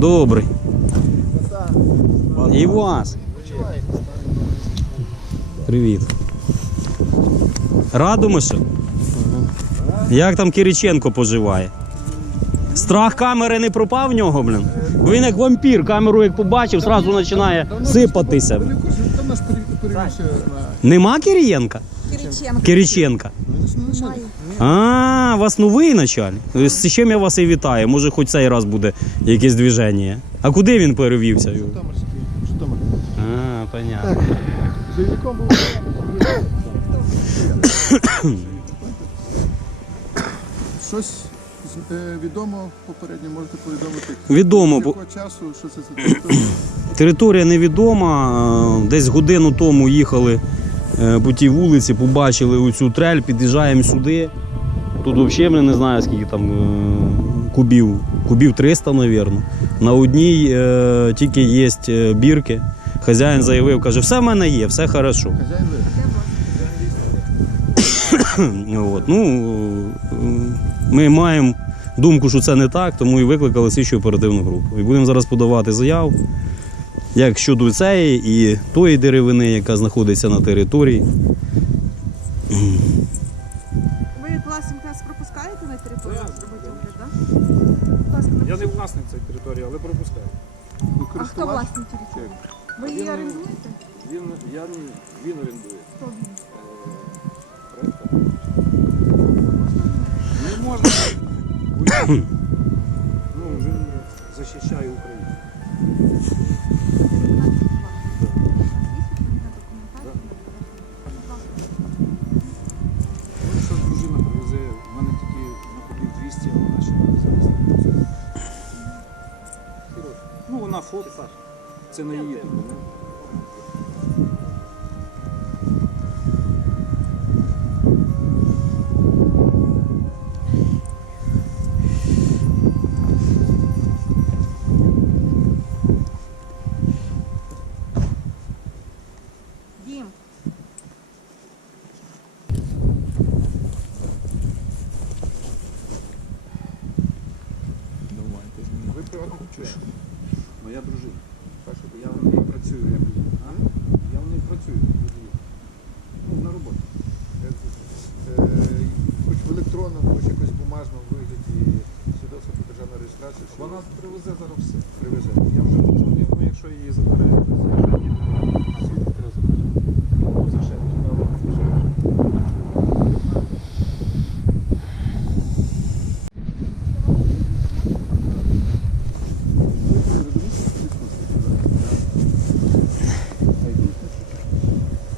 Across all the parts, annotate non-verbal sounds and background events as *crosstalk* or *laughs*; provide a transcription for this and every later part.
Добрий. І вас. Привіт. Радомиша? Як там Кириченко поживає? Страх камери не пропав в нього, блін. Він як вампір, камеру як побачив, зразу починає сипатися. Нема Кирієнка? Кириченко. Кириченка. А, у вас новий начальник. З чим я вас і вітаю. Може, хоч цей раз буде якесь движення. А куди він перевівся? Житомирський. Житомир. А, понятно. Заявником був. Щось е, відомо попередньо можете повідомити. Відомо. Якого часу, що це за територія? Територія невідома. Е, Десь годину тому їхали е, по тій вулиці, побачили оцю трель, під'їжджаємо сюди. Тут взагалі я не знаю, скільки там е, кубів. Кубів 300, мабуть. На одній е, тільки є е, бірки. Хазяїн заявив, каже, все в мене є, все хорошо. *coughs* От, ну, е, ми маємо думку, що це не так, тому і викликали слідчу оперативну групу. І будемо зараз подавати заяву, як щодо цієї і тої деревини, яка знаходиться на території. Ви А хто користувач? власник території? Ви її Він- орендуєте? Він, я, не- він орендує. Хто він? Е, проектор. Не можна. *coughs* фото. Це не її Вона привезе зараз все. привезе. Я вже подзвонив, ну якщо її забере, то зв'яжені. Звідки треба забрати? Ну,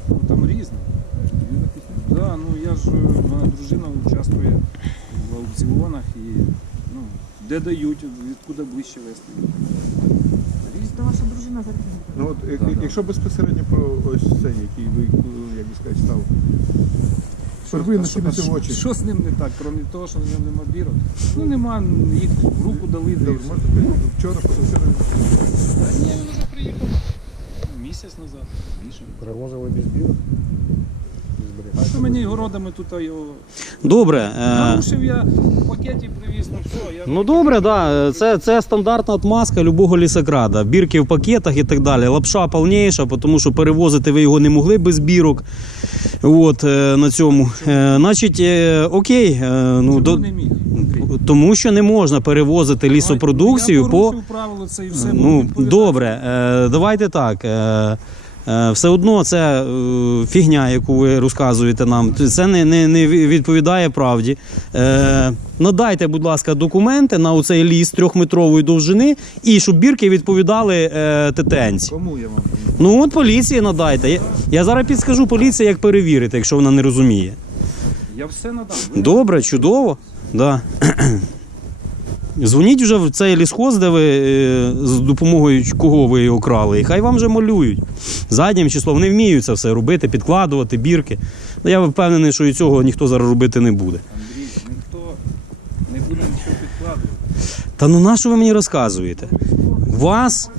Ну там різне. Ну ж, моя дружина участвує в аукціонах і де дають, відкуди ближче вести. Різне. Ваша дружина зараз. Ну от як- Да, да. якщо безпосередньо про ось цей, який ви, ну, як би сказати, став. Первинно Що- кинути в очі. Що з ним не так, крім того, що в ньому нема бірок? Ну нема, їх в руку дали, де і Добре, все. можете сказати, вчора, позавчора. Та ні, він вже приїхав місяць назад. Більше. Привозили без бірок. Що мені городами тут його Добре. Е, нарушив я в пакеті привіз, ну все. Я... Ну добре, да. Це, це стандартна отмазка любого лісокрада. Бірки в пакетах і так далі. Лапша повніша, тому що перевозити ви його не могли без бірок. От, е, на цьому. Е, значить, окей. Ну, до, не міг, тому що не можна перевозити лісопродукцію я по. правило це і все. Ну, добре, давайте так. Е, все одно це е, фігня, яку ви розказуєте нам. Це не, не, не відповідає правді. Е, надайте, будь ласка, документи на оцей ліс трьохметрової довжини і щоб бірки відповідали е, ТТНці. Кому я вам? Ну от поліції надайте. Я, я зараз підскажу поліції, як перевірити, якщо вона не розуміє. Я все надам. Добре, чудово. Да. Дзвоніть вже в цей лісхоз, де ви е, з допомогою кого ви його крали, і хай вам вже малюють. Заднім числом вони вміють це все робити, підкладувати, бірки. Ну, Я впевнений, що і цього ніхто зараз робити не буде. Андрій, ніхто не буде нічого підкладувати. Та ну на що ви мені розказуєте? Вас,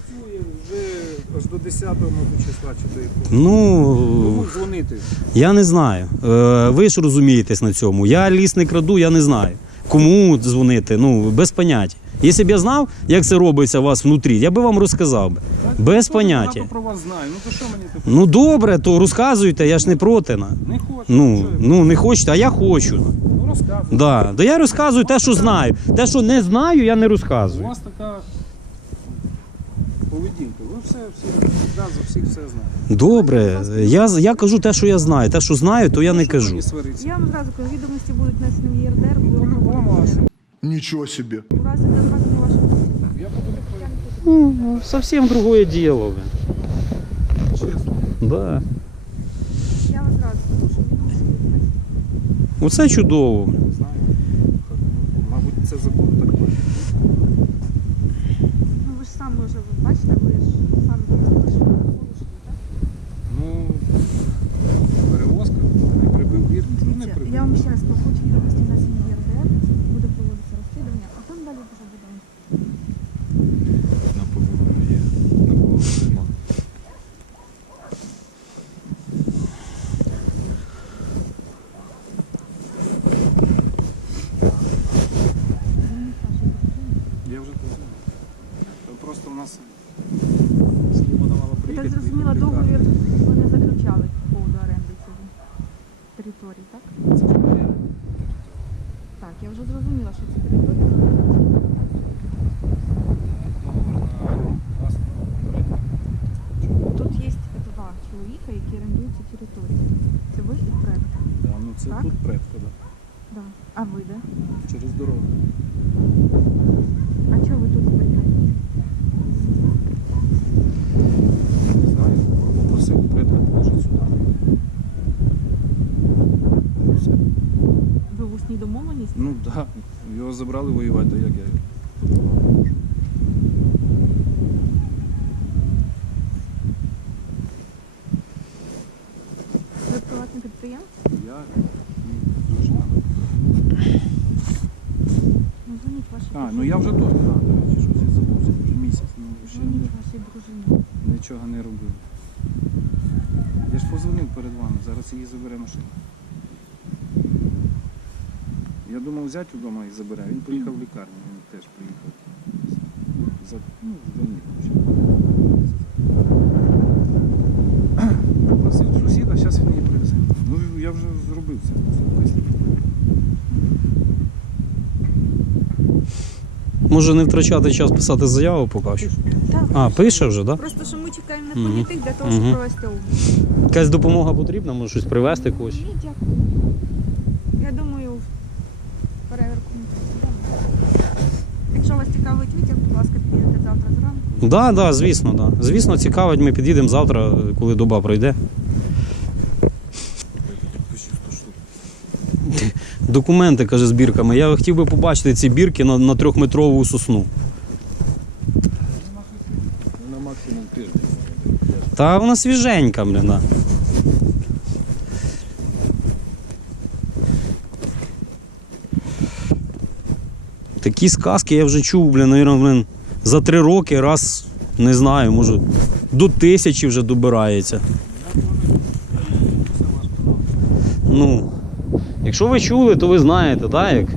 аж до 10 мабуть, числа чи до якого. ну дзвонити? я не знаю. Е, ви ж розумієтесь на цьому. Я ліс не краду, я не знаю. Кому дзвонити? Ну, без поняття. Якщо б я знав, як це робиться у вас внутрі, я би вам розказав би. Без поняття. багато про вас знаю. Ну то що мені тепер? Ну добре, то розказуйте, я ж не проти. на. Не хочу. Ну, що ну не хочете, а я хочу. на. ну розказуй. Да. Да я розказую те, що знаю. Те, що не знаю, я не У розказую. вас така поведінка. Ви все, всі, да, за всіх все знаєте. Добре, я, я кажу те, що я знаю. Те, що знаю, то я не кажу. Я вам зразу кажу, відомості будуть внесені в ЄРДР. Ну, по-любому, Нічого собі. У разі доказу вашого Я буду відповідати. Ну, Совсем другое дело. блин. Чесно. Да. я вас зразу кажу, що відомості будуть внесені. Оце чудово. Не знаю. Мабуть, це закон так має. Ну ви ж самі вже ви бачите, ви ж самі казали, що ви порушили, так? Ну, перевозка, не прибив вір, ну не Дивіться, прибив. я вам ще раз покажу відомості внесені в ЄРДР, буде проводитися розслідування, а там далі вже будемо. На погоду є, на погоду нема. Я вже тут. знаю. То Просто у нас вона мала Я приїхати. так зрозуміла, поїхати в договір лікарню. ви не заключали по поводу оренди цієї території, так? Це ж моє. Так, я вже зрозуміла, що це територія. Договор на вас оренду. Тут є два чоловіка, які орендують цю територію. Це ви і проект. Да, ну це Так? тут предка, да. Да. А ви де? через дорогу. А чого ви тут зберігаєте? Не знаю, попросив предка положити сюди. І все. Ви в усній домовленості? Ну так, да. його забрали воювати, то як я можу? Ви приватний підприємець? Я ні, дружина. Ну, вашій А, ну я вже тут, так, до речі, щось я забувся, вже місяць, ну ще не, вашій дружині. нічого не робив. Я ж позвонив перед вами, зараз її забере машина. Я вдома і забере. Він поїхав в лікарню, він теж приїхав. За, ну, в Попросив сусіда, зараз він її привезе. Ну я вже зробив це. Може не втрачати час писати заяву поки що. Так. А, пише вже, так? Да? Просто що ми чекаємо на Мгм. понятих для того, щоб Мгм. провести облік. Якась допомога потрібна, може щось привезти когось. Ні, дякую. Я думаю, перевірку не проведемо. Якщо вас цікавить витяг, будь ласка, підійдете завтра зранку. Так, да, да, звісно, да. Звісно, цікавить, ми під'їдемо завтра, коли доба пройде. Пиши 100 штук. Документи, каже, з бірками. Я хотів би побачити ці бірки на, на трьохметрову сосну. Ну, на максимум тиждень. Та вона свіженька, блін. Да. Такі сказки я вже чув, блін, навірно, блін, за три роки раз, не знаю, може, до тисячі вже добирається. Ну, якщо ви чули, то ви знаєте, так? Як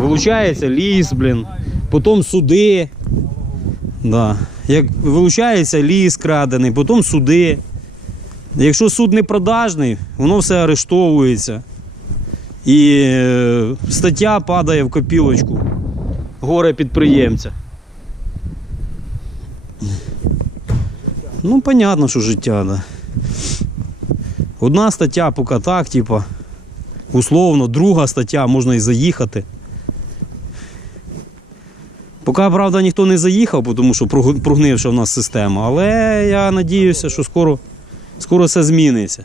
вилучається ліс, блін, потім суди. Да. Як вилучається ліс крадений, потім суди. Якщо суд не продажний, воно все арештовується. І е, стаття падає в копілочку горе підприємця. Ну, понятно, що життя, да. Одна стаття поки так, типа, условно, друга стаття можна і заїхати. Поки, правда, ніхто не заїхав, тому що прогнивша в нас система, але я надіюся, що скоро, скоро все зміниться.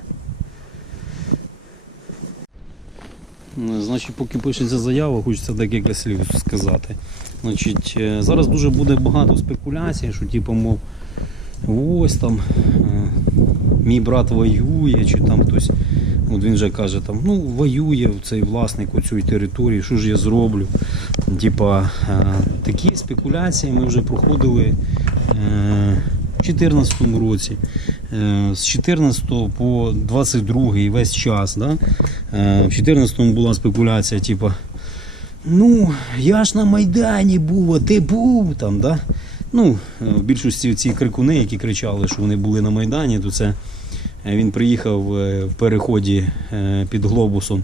Ну, Значить, поки пишеться заява, хочеться декілька слів сказати. Значить, е, зараз дуже буде багато спекуляцій, що типу, мов, ось там е, мій брат воює, чи там хтось, от він же каже, там, ну, воює цей власник у цій території, що ж я зроблю. Типа, е, такі спекуляції ми вже проходили е, в 2014 році. З 14 по 22 весь час. Да? В 14 була спекуляція, типа, Ну, я ж на Майдані був, а ти був там, да? Ну, е, в більшості ці крикуни, які кричали, що вони були на Майдані, то це е, він приїхав е, в переході під глобусом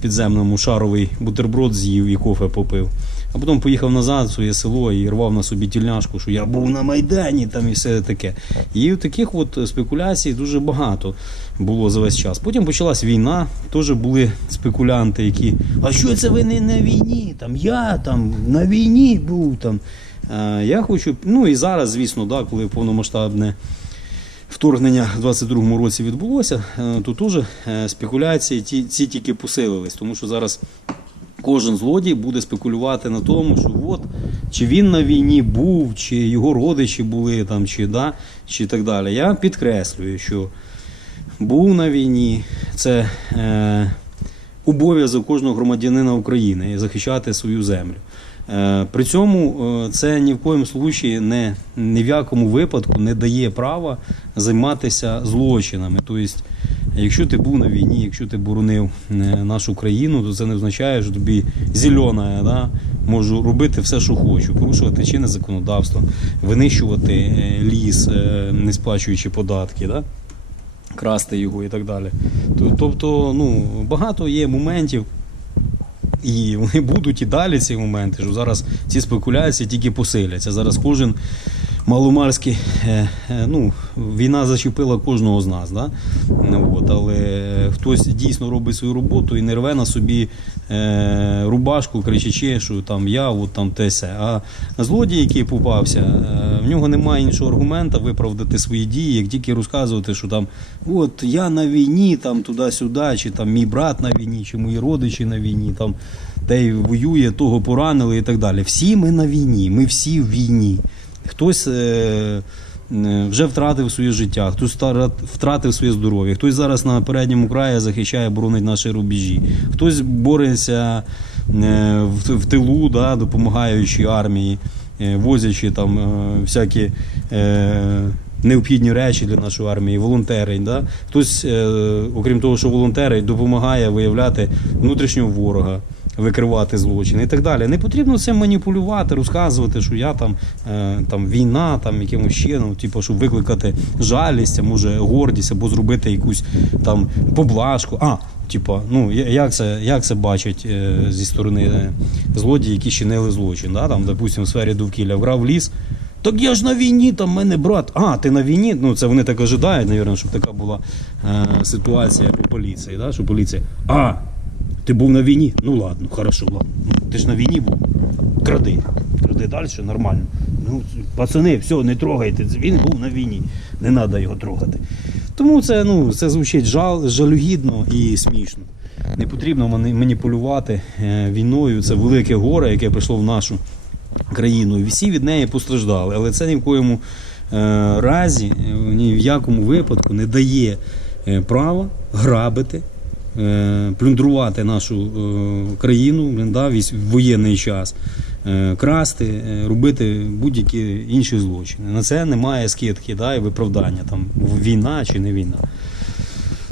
підземному шаровий бутерброд з'їв і кофе попив. А потім поїхав назад в своє село і рвав на собі тільняшку, що я був на Майдані там і все таке. І таких от спекуляцій дуже багато було за весь час. Потім почалась війна, теж були спекулянти, які. А що це ви не на війні? Там я там на війні був там. Е, я хочу, ну і зараз, звісно, да, коли повномасштабне вторгнення в 22-му році відбулося, е, то теж е, спекуляції ті, ці тільки посилились, тому що зараз кожен злодій буде спекулювати на тому, що от чи він на війні був, чи його родичі були там, чи да, чи так далі. Я підкреслюю, що був на війні, це е, обов'язок кожного громадянина України захищати свою землю. Е, При цьому е, це ні в коєму случаї не ні в якому випадку не дає права займатися злочинами. Тобто, якщо ти був на війні, якщо ти боронив е, нашу країну, то це не означає, що тобі зелена, да, можу робити все, що хочу, порушувати чинне законодавство, винищувати ліс, не сплачуючи податки. Да? красти його і так далі. Тобто, ну, багато є моментів, і вони будуть і далі ці моменти, що зараз ці спекуляції тільки посиляться. Зараз кожен маломарський, е, е, ну, війна зачепила кожного з нас, да? ну, от, але хтось дійсно робить свою роботу і не рве на собі е, рубашку, кричачи, що там я, от там тесе. А злодій, який попався, в нього немає іншого аргумента виправдати свої дії, як тільки розказувати, що там от я на війні, там туди-сюди, чи там мій брат на війні, чи мої родичі на війні, там той воює, того поранили і так далі. Всі ми на війні, ми всі в війні. Хтось е, е, вже втратив своє життя, хтось втратив своє здоров'я, хтось зараз на передньому краї захищає, боронить наші рубежі, хтось бореться е, в, тилу, да, допомагаючи армії, возячи там всякі. Необхідні речі для нашої армії, волонтери. Да? Хтось, окрім того, що волонтери, допомагає виявляти внутрішнього ворога, викривати злочини і так далі. Не потрібно цим маніпулювати, розказувати, що я там, е, там війна, там якимось чином, типу, щоб викликати жалість, а може гордість, або зробити якусь там поблажку. А, типу, ну як це, як це бачать е, зі сторони злодії, які чинили злочин? Да? Там, допустимо, в сфері довкілля вграв в ліс. Так я ж на війні, там мене брат. А, ти на війні? Ну це вони так ожидають, навірно, щоб така була е, ситуація по поліції. Да? Що поліція. А, ти був на війні? Ну ладно, хорошо, ладно. Ти ж на війні був. Кради. Кради далі, нормально. Ну, пацани, все, не трогайте. Він був на війні. Не треба його трогати. Тому це, ну, це звучить жал, жалюгідно і смішно. Не потрібно маніпулювати е, війною. Це велике горе, яке прийшло в нашу країну. І всі від неї постраждали. Але це ні в коєму е, разі, е, ні в якому випадку не дає права грабити, плюндрувати нашу е, країну да, в воєнний час, е, красти, е, робити будь-які інші злочини. На це немає скидки да, і виправдання, там, війна чи не війна.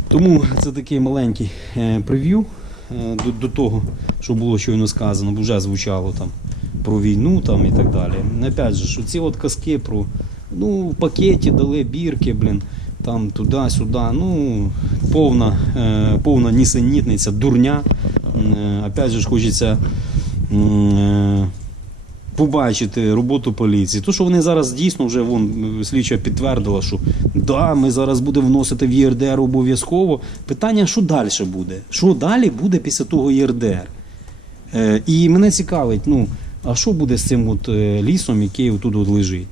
Тому це такий маленький е, прев'ю е, до, до того, що було щойно сказано, бо вже звучало там про війну там, і так далі. Опять же, що ці от казки про ну, в пакеті дали бірки, блін, там туди-сюди, ну, повна, е, повна нісенітниця, дурня. Е, опять же, хочеться. Е, побачити роботу поліції. То, що вони зараз дійсно вже вон слідча підтвердила, що да, ми зараз будемо вносити в ЄРДР обов'язково. Питання, що далі буде? Що далі буде після того ЄРДР? І мене цікавить, ну, а що буде з цим от, лісом, який отут от лежить?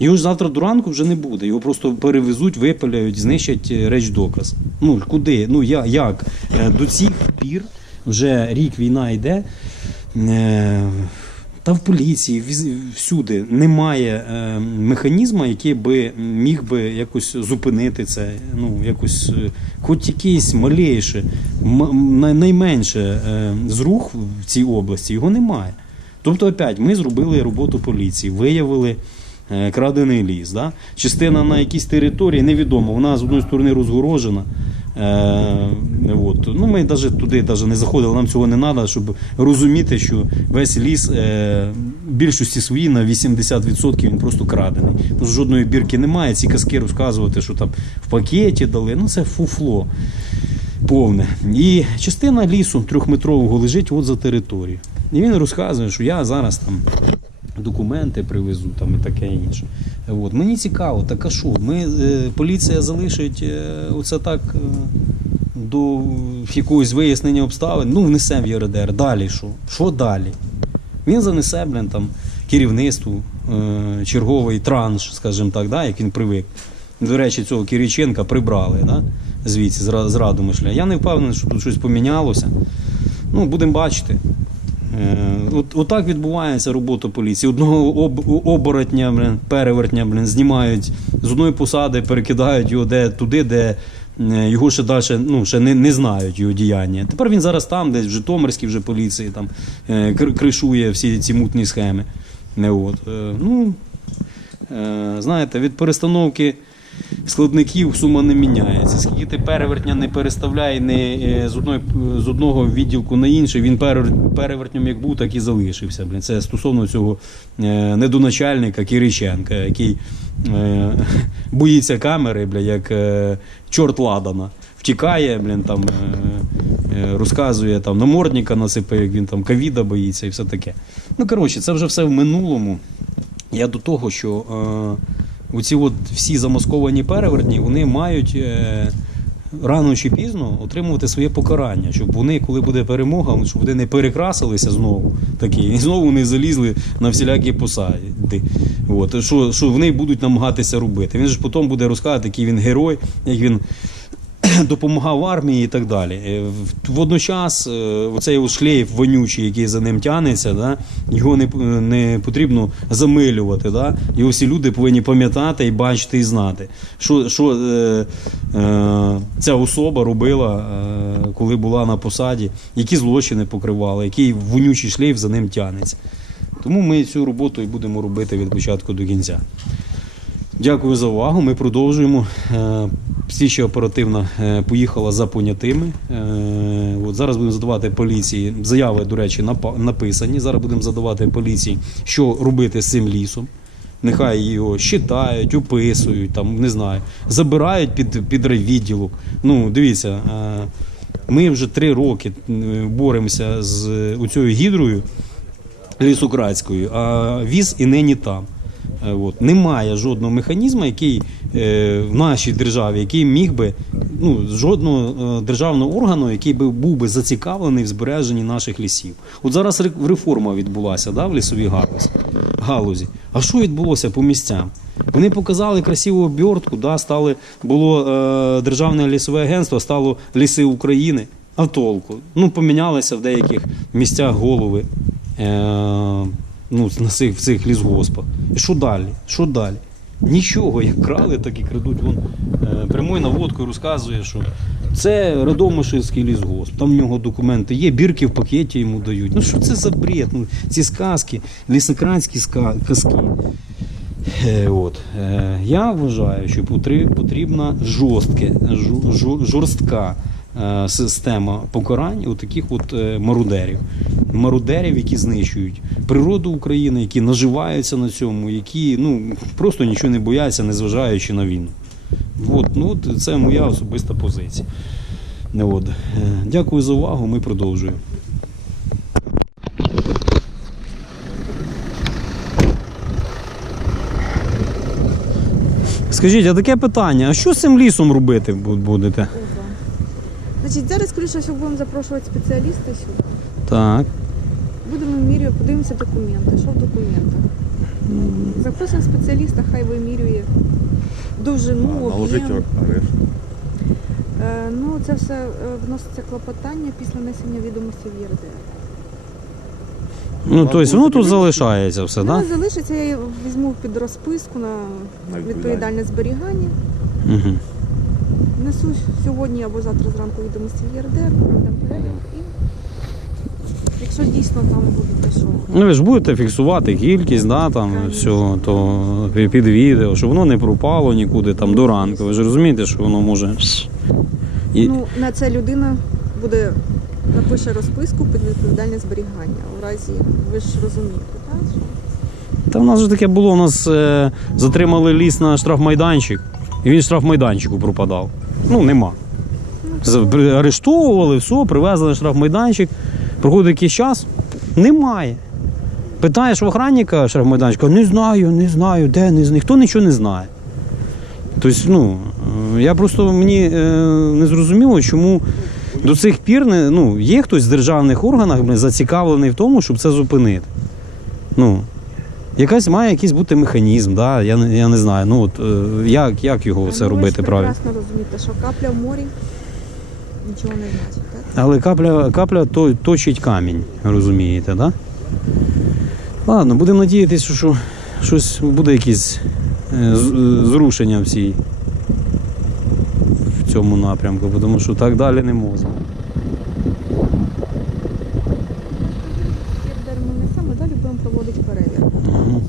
Його ж завтра до ранку вже не буде. Його просто перевезуть, випиляють, знищать е, речдоказ. Ну куди? Ну я, як? Е, До цих пір вже рік війна йде. Е, та в поліції, всюди немає механізму, який би міг би якось зупинити це, ну якось, хоч якийсь малейше, найменше зрух в цій області його немає. Тобто, опять, ми зробили роботу поліції, виявили крадений ліс. Да? Частина на якійсь території невідомо. Вона з одної сторони розгорожена, Е, от. Ну, ми навіть туди навіть не заходили, нам цього не треба, щоб розуміти, що весь ліс е, більшості своїй на 80% він просто крадений. Тому жодної бірки немає. Ці казки розказувати, що там в пакеті дали. Ну це фуфло повне. І частина лісу трьохметрового лежить от за територією. І він розказує, що я зараз там документи привезу там і таке інше. От. Мені цікаво, так а що? Ми, е, поліція залишить е, оце так е, до якогось вияснення обставин, ну внесе в ЄРДР. Далі що? Що далі? Він занесе, блін, там, керівництву, е, черговий транш, скажімо так, да, як він привик. До речі, цього Кириченка прибрали да, звідси, з Ра- з Радомишля. Я не впевнений, що тут щось помінялося. Ну, будемо бачити. Е, От, отак відбувається робота поліції. Одного об, оборотня, блин, перевертня, блин, знімають з одної посади, перекидають його де, туди, де е, його ще далі ну, ще не, не знають його діяння. Тепер він зараз там, десь в Житомирській вже поліції, там, е, кришує всі ці мутні схеми. Не, от. Ну, знаєте, від перестановки складників сума не міняється. Скільки ти перевертня не переставляй не, е, з, одної, з одного відділку на інший, він перевер- перевертнем як був, так і залишився. Блін. Це стосовно цього е, недоначальника Кириченка, який е, *laughs* боїться камери, бля, як чорт ладана. Втікає, блін, там, розказує, там, намордника насипає, як він там ковіда боїться і все таке. Ну, коротше, це вже все в минулому. Я до того, що е, оці от всі замасковані перевертні, вони мають е, рано чи пізно отримувати своє покарання, щоб вони, коли буде перемога, щоб вони не перекрасилися знову такі, і знову не залізли на всілякі посади. От, що, що вони будуть намагатися робити. Він ж потім буде розказувати, який він герой, як він *coughs* допомагав армії і так далі. Е, Водночас, е, оцей шлейф вонючий, який за ним тянеться, да, його не, не потрібно замилювати. Да? Його всі люди повинні пам'ятати і бачити і знати, що, що е, е, ця особа робила, е, коли була на посаді, які злочини покривала, який вонючий шлейф за ним тянеться. Тому ми цю роботу і будемо робити від початку до кінця. Дякую за увагу. Ми продовжуємо. Е, Слідча оперативна е, поїхала за понятими. Е, От зараз будемо задавати поліції. Заяви, до речі, написані. Зараз будемо задавати поліції, що робити з цим лісом. Нехай його щитають, описують, там, не знаю, забирають під, під райвідділок. Ну, дивіться, ми вже три роки боремося з цією гідрою лісократською, а віз і нині там. Е, От. Немає жодного механізму, який е, в нашій державі, який міг би, ну, жодного е, державного органу, який би був би зацікавлений в збереженні наших лісів. От зараз реформа відбулася да, в лісовій галузі. галузі. А що відбулося по місцям? Вони показали красиву обертку, да, стали, було е, Державне лісове агентство, стало ліси України. А толку? Ну, помінялися в деяких місцях голови е, ну, на цих, в цих лісгоспах. І що далі? Що далі? Нічого, як крали, так і крадуть. Вон е, прямою наводкою розказує, що це Радомишльський лісгосп, там в нього документи є, бірки в пакеті йому дають. Ну що це за бред? Ну, ці сказки, лісокранські казки. Е, От. Е, Я вважаю, що потрібна жорстке, жорстка система покарань у таких от е, мародерів. Мародерів, які знищують природу України, які наживаються на цьому, які ну, просто нічого не бояться, незважаючи на війну. От, ну, це моя особиста позиція. От. Е, Дякую за увагу, ми продовжуємо. Скажіть, а таке питання: а що з цим лісом робити будете? Значить, зараз, скоріше, що будемо запрошувати спеціаліста сюди. Так. Будемо вимірювати, подивимося документи. Що в документах? Запросимо спеціаліста, хай вимірює довжину, Наложить об'єм. арешт. Е, Ну, це все е, вноситься клопотання після внесення відомості в ЄРДР. Ну, тобто воно тут залишається все, Вона так? залишиться, я її візьму під розписку на На відповідальне зберігання. Угу. Несу сьогодні або завтра зранку відомості в ЄРДР, проведемо перелік і якщо дійсно там буде що Ну, ви ж будете фіксувати кількість, да, там, всього, то пі- під відео, щоб воно не пропало нікуди там до ранку. Ви ж розумієте, що воно може І, Ну, на це людина буде напише розписку під відповідальне зберігання. У разі, ви ж розумієте, так? Та в нас же таке було, у нас е, затримали ліс на штрафмайданчик, і він штрафмайданчику пропадав. Ну, нема. Арештовували, все, привезли на штрафмайданчик. Проходить якийсь час, немає. Питаєш в охранника штрафмайданчика, не знаю, не знаю, де, не, знаю. ніхто нічого не знає. Тобто, ну, е, я просто мені е, не зрозуміло, чому до цих пір не, ну, є хтось з державних органів зацікавлений в тому, щоб це зупинити. Ну, якась має якийсь бути механізм, да? я, не- я не знаю. Ну, от, е, як, як його все Ну, робити правильно. прекрасно розумієте, що капля в морі нічого не значить, так? Але капля, капля то, точить камінь, розумієте, да? Ладно, будемо надіятися, що щось буде якісь е, з- е, зрушення в цій в цьому напрямку, тому що так далі не можна. Єрдер ми несемо, далі будемо проводити перевірку. Угу.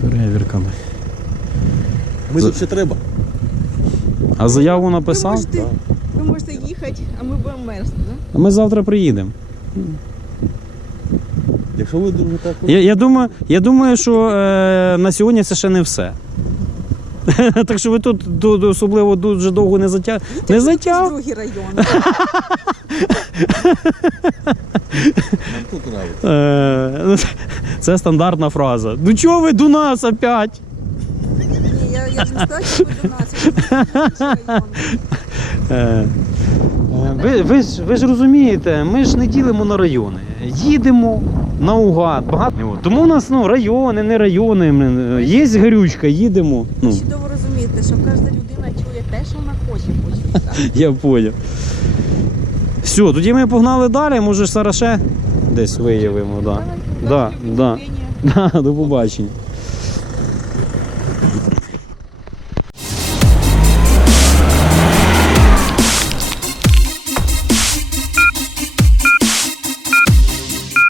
Перевірками. Ми За- ще треба. А заяву Ви написав? можете, ви можете їхати, а ми будемо мерзнути, так? А ми завтра приїдемо. Якщо ви дуже так Я, я, думаю, я думаю, що е, на сьогодні це ще не все. *laughs* так що ви тут ду- ду- особливо дуже довго не затяг... Не затяг. Другий район. нам тут нравиться. Е, ну, *laughs* це стандартна фраза. Ну чого ви до нас опять? Я, ж ви до нас. Е, е, ви, ви, ж, ви ж розумієте, ми ж не ділимо на райони. Їдемо наугад. Багато. Тому у нас ну, райони, не райони. Є гарючка, їдемо. Ну, Чудово розумієте, що кожна людина чує те, що вона хоче почути. *laughs* я поняв. Все, тоді ми погнали далі, може зараз ще десь виявимо. Да. Да, да. *laughs* Да, до побачення.